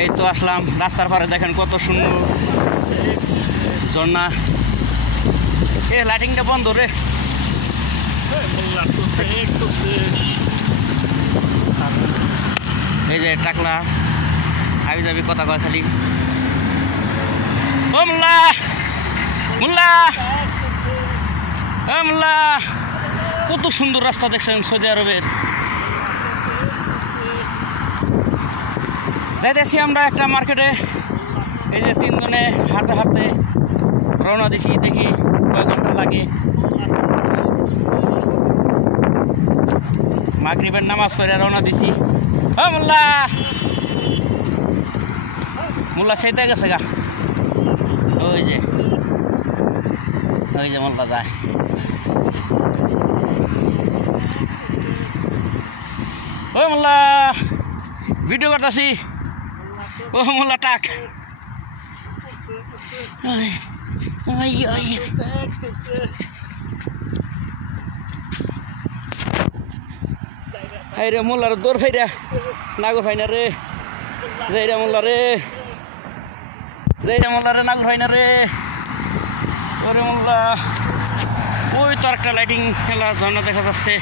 এই তো আসলাম রাস্তার পারে, দেখেন কত সুন্দর ঝর্ণা। এ লাইটিংটা বন্ধ রে। এই যে টাকলা আবি যাবি কথা কয় খালি। ও মোল্লা মোল্লা ও মোল্লা, কত সুন্দর রাস্তা দেখছেন সৌদি আরবের। যাইতেছি আমরা একটা মার্কেটে। এই যে তিনজনে হাঁটতে হাঁটতে রওনা দিছি, দেখি কয় ঘন্টা লাগে। মাগরিবের নামাজ পড়ে রওনা দিছি। ও মোল্লা মোল্লা সেইতে গেছে গা। ওই যে মোল্লা যায়। ও মোল্লা ভিডিও করতেছি। ও মোল্লা টাক। হাই রে মোল্লার দৌড় ফাইরা নাগর ফাই না রে। যাইরা মোল্লা রে, যাইরা মোল্লা রে, নাগর ফাই না রে। ওরে মোল্লা, ওই তো একটা লাইটিং খেলা ঝর্ণা দেখা যাচ্ছে।